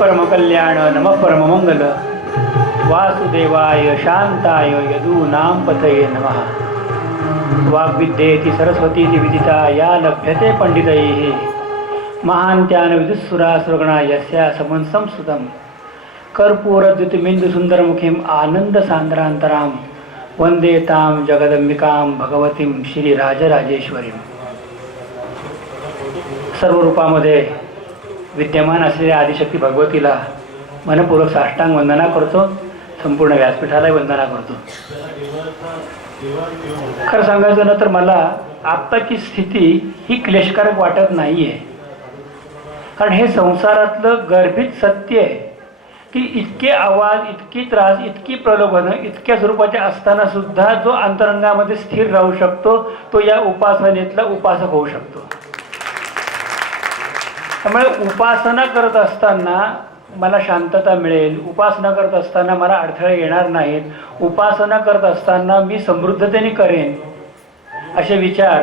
परमकल्याण नम परममंगल वासुदेवाय शांताय यदूनां पथये नमः। वाग्विद्येती सरस्वती विदिता या लभ्यते पंडितैः महान्त्यान विदुःसुरा सुरगणा यस्या समं सुतं कर्पूरद्युतिमिन्दुसुन्दरमुखीम् आनन्दसान्द्रान्तरां वन्दे तां जगदम्बिकां भगवतीं श्रीराजराजेश्वरीं सर्व रूपामध्ये विद्यमान असलेल्या आदिशक्ती भगवतीला मनपूर्वक साष्टांग वंदना करतो. संपूर्ण व्यासपीठालाही वंदना करतो. खरं सांगायचं ना तर मला आत्ताची स्थिती ही क्लेशकारक वाटत नाही आहे कारण हे संसारातलं गर्भित सत्य आहे की इतके आवाज इतकी त्रास इतकी प्रलोभनं इतक्या स्वरूपाचे असताना सुद्धा जो अंतरंगामध्ये स्थिर राहू शकतो तो या उपासनेतला उपासक होऊ शकतो. त्यामुळे उपासना करत असताना मला शांतता मिळेल. उपासना करत असताना मला अडथळे येणार नाहीत. उपासना करत असताना मी समृद्धतेने करेन. असे विचार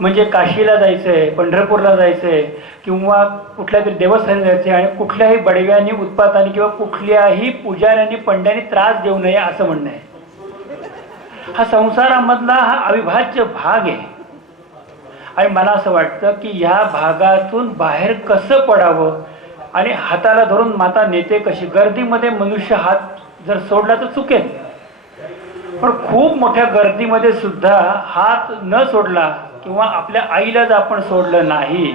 म्हणजे काशीला जायचं आहे पंढरपूरला जायचं आहे किंवा कुठल्या तरी देवस्थानी जायचं आहे आणि कुठल्याही बडव्यानी उत्पाताने किंवा कुठल्याही पुजाऱ्यांनी पंड्यांनी त्रास देऊ नये असं म्हणणं आहे. हा संसारामधला हा अविभाज्य भाग आहे. आणि मला असं वाटतं की ह्या भागातून बाहेर कसं पडावं? आणि हाताला धरून माता नेते कशी? गर्दीमध्ये मनुष्य हात जर सोडला तर चुकेल. पण खूप मोठ्या गर्दीमध्ये सुद्धा हात न सोडला किंवा आपल्या आईलाच आपण सोडलं नाही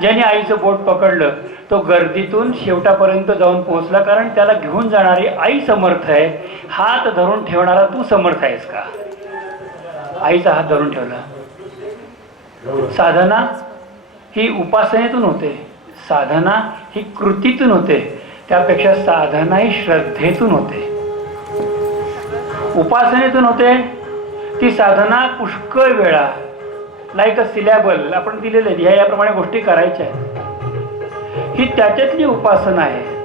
ज्याने आईचं बोट पकडलं तो गर्दीतून शेवटापर्यंत जाऊन पोहोचला. कारण त्याला घेऊन जाणारी आई समर्थ आहे. हात धरून ठेवणारा तू समर्थ आहेस का? आईचा हात धरून ठेवला. साधना ही उपासनेतून होते. साधना ही कृतीतून होते. त्यापेक्षा साधना ही श्रद्धेतून होते. उपासनेतून होते. ती साधना पुष्कळ वेळा लाईक अ सिलॅबल आपण दिलेले ह्या याप्रमाणे गोष्टी करायच्या आहेत. ही त्याच्यातली उपासना आहे.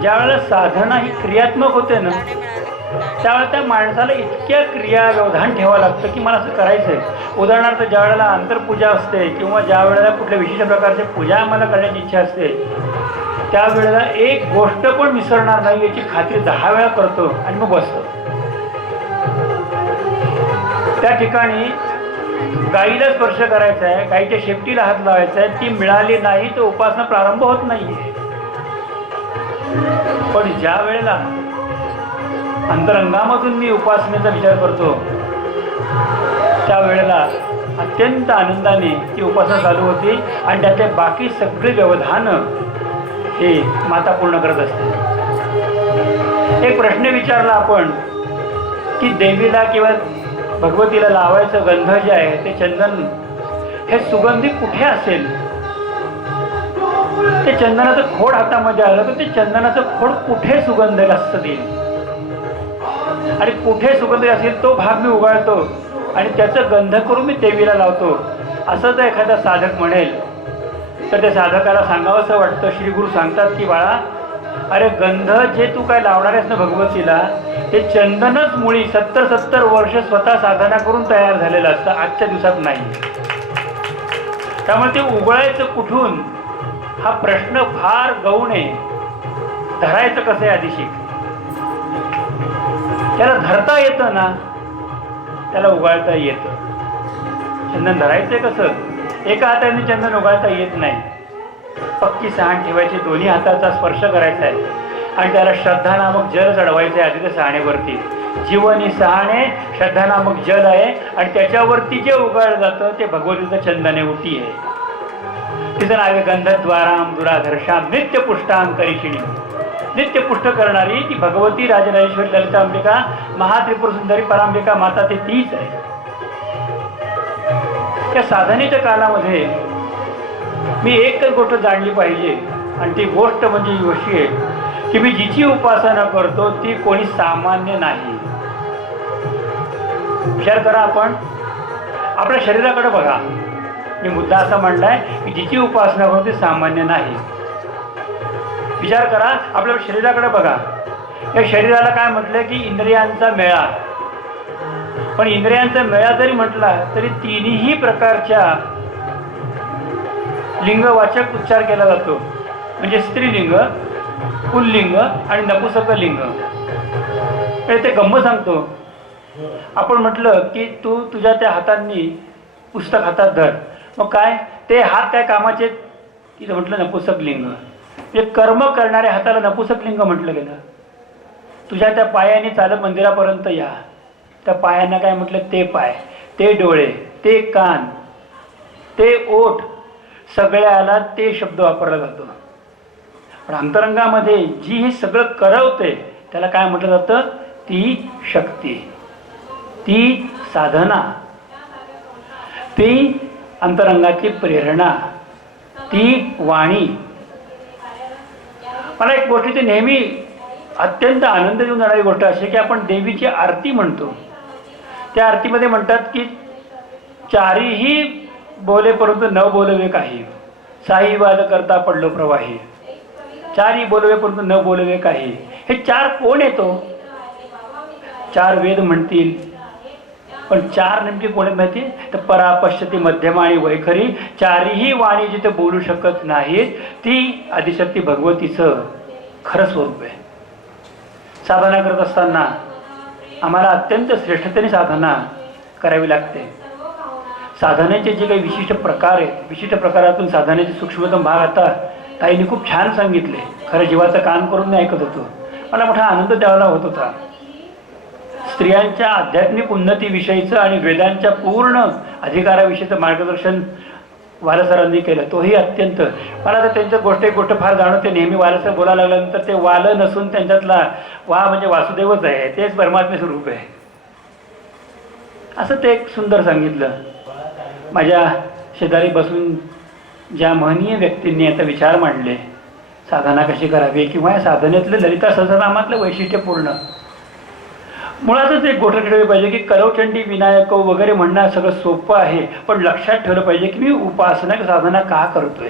ज्यावेळेला साधना ही क्रियात्मक होते ना त्यावेळेला त्या माणसाला इतक्या क्रिया व्यवधान ठेवावं लागतं की मला असं करायचं आहे उदाहरणार्थ ज्या वेळेला अंतरपूजा असते किंवा ज्या वेळेला कुठल्या विशिष्ट प्रकारची पूजा आम्हाला करण्याची इच्छा असते त्यावेळेला एक गोष्ट पण विसरणार नाही याची खात्री दहा वेळा करतो आणि मग बसतो. त्या ठिकाणी गाईला स्पर्श करायचा आहे गाईच्या शेपटीला हात लावायचा आहे ती मिळाली नाही तर उपासना प्रारंभ होत नाहीये. पण ज्या वेळेला अंतरंगामधून मी उपासनेचा विचार करतो. त्यावेळेला अत्यंत आनंदाने ती उपासना चालू होती आणि त्यातले बाकी सगळे व्यवधानं हे माता पूर्ण करत असते. एक प्रश्न विचारला आपण की देवीला किंवा भगवतीला लावायचं गंध जे आहे ते चंदन हे सुगंधी कुठे असेल? ते चंदनाचं खोड हातामध्ये आलं तर ते चंदनाचं खोड कुठे सुगंध जास्त देईल आणि कुठे सुगंध असेल तो भाग मी उगाळतो आणि त्याचं गंध करून मी देवीला लावतो. असं जर एखादा साधक म्हणेल तर त्या साधकाला सांगावंसं वाटतं. श्री गुरु सांगतात की बाळा अरे गंध जे तू काय लावणार आहेस ना भगवतीला ते चंदनच मुळी सत्तर सत्तर वर्ष स्वतः साधना करून तयार झालेलं असतं. आजच्या दिवसात नाही. त्यामुळे ते उगळायचं कुठून? हा प्रश्न फार गौण आहे. धरायचं कसं आहे आदिशिक? त्याला धरता येतं ना त्याला उगाळता येतं. चंदन धरायचंय कसं? एका हाताने चंदन उगाळता येत नाही. पक्की सहाण ठेवायची दोन्ही हाताचा स्पर्श करायचा आहे. आणि त्याला श्रद्धा नामक जल चढवायचं आहे आधी त्या सहाणेवरती. जीवनी सहाणे श्रद्धा नामक जल आहे आणि त्याच्यावरती जे उगाळलं जातं ते भगवतीचं चंदने उटी आहे. तिचं नाव आहे गंधद्वाराम दुराधर्षाम नित्य पुष्टांग करिशिणी नित्य पुष्ट करणारी ती भगवती राजराजेश्वरी ललिता अंबिका महात्रिपुर सुंदरी परांबिका माता ते तीच आहे. त्या साधनेच्या कालामध्ये मी एकच गोष्ट जाणली पाहिजे आणि ती गोष्ट म्हणजे ही अशी आहे की मी जिची उपासना करतो ती कोणी सामान्य नाही. विचार करा आपण. आपल्या शरीराकडे बघा. मी मुद्दा असा म्हणलाय की जिची उपासना करतो ती सामान्य नाही. विचार करा आपल्या शरीराकडे बघा. या शरीराला काय म्हटलं की इंद्रियांचा मेळा. पण इंद्रियांचा मेळा जरी म्हटला तरी तिन्ही प्रकारच्या लिंगवाचक उच्चार केला जातो. म्हणजे स्त्रीलिंग पुल्लिंग आणि नपुसक लिंग हे ते गंम सांगतो. आपण म्हटलं की तू तुझ्या त्या हातांनी पुस्तक हातात धर. मग काय? ते हात काय कामाचे तिथं म्हटलं नपुसक लिंग ते कर्म करणाऱ्या हाताला नपुसकलिंग म्हटलं गेलं. तुझ्या त्या पायाने चालत मंदिरापर्यंत या. त्या पायांना काय म्हटलं? ते पाय ते डोळे ते कान ते ओठ सगळ्याला ते शब्द वापरला जातो. पण अंतरंगामध्ये जी हे सगळं करवते त्याला काय म्हटलं जातं? ती शक्ती ती साधना ती अंतरंगाची प्रेरणा ती वाणी मला एक गोष्टीची नेहमी अत्यंत आनंद देऊन जाणारी गोष्ट अशी की आपण देवीची आरती म्हणतो. त्या आरतीमध्ये म्हणतात की चारीही बोले परंतु न बोलवे काही. साई वाद करता पडलो प्रवाही. चारही बोलवे परंतु न बोलवे काही. हे चार कोण येतो? चार वेद म्हणतील. पण चार नेमके कोण माहिती? तर परापश्चती मध्यम आणि वैखरी चारही वाणी जिथे बोलू शकत नाहीत ती आदिशक्ती भगवतीचं खरं स्वरूप आहे. साधना करत असताना आम्हाला अत्यंत श्रेष्ठतेने साधना करावी लागते. साधनेचे जे काही विशिष्ट प्रकार आहेत विशिष्ट प्रकारातून साधनेचे सूक्ष्मतम भाग आता ताईने खूप छान सांगितले. खरं जीवाचं काम करून मी ऐकत होतो. मला मोठा आनंद त्यावेळेला होत होता. स्त्रियांच्या आध्यात्मिक उन्नतीविषयीचं आणि वेदांच्या पूर्ण अधिकाराविषयीचं मार्गदर्शन वालसरांनी केलं. तोही अत्यंत. मला तर त्यांचं गोष्ट एक गोष्ट फार जाणवते नेहमी वालसर बोलायला लागल्यानंतर ते वाल नसून त्यांच्यातला वा म्हणजे वासुदेवच आहे. तेच परमात्मे स्वरूप आहे. असं ते एक सुंदर सांगितलं. माझ्या शेजारी बसून ज्या महनीय व्यक्तींनी आता विचार मांडले साधना कशी करावी किंवा या साधनेतलं ललिता सहस्रनामातलं वैशिष्ट्यपूर्ण मुळातच एक गोष्ट ठेवली पाहिजे की करवचंडी विनायक वगैरे म्हणणं सगळं सोपं आहे पण लक्षात ठेवलं पाहिजे की मी उपासना साधना का करतोय?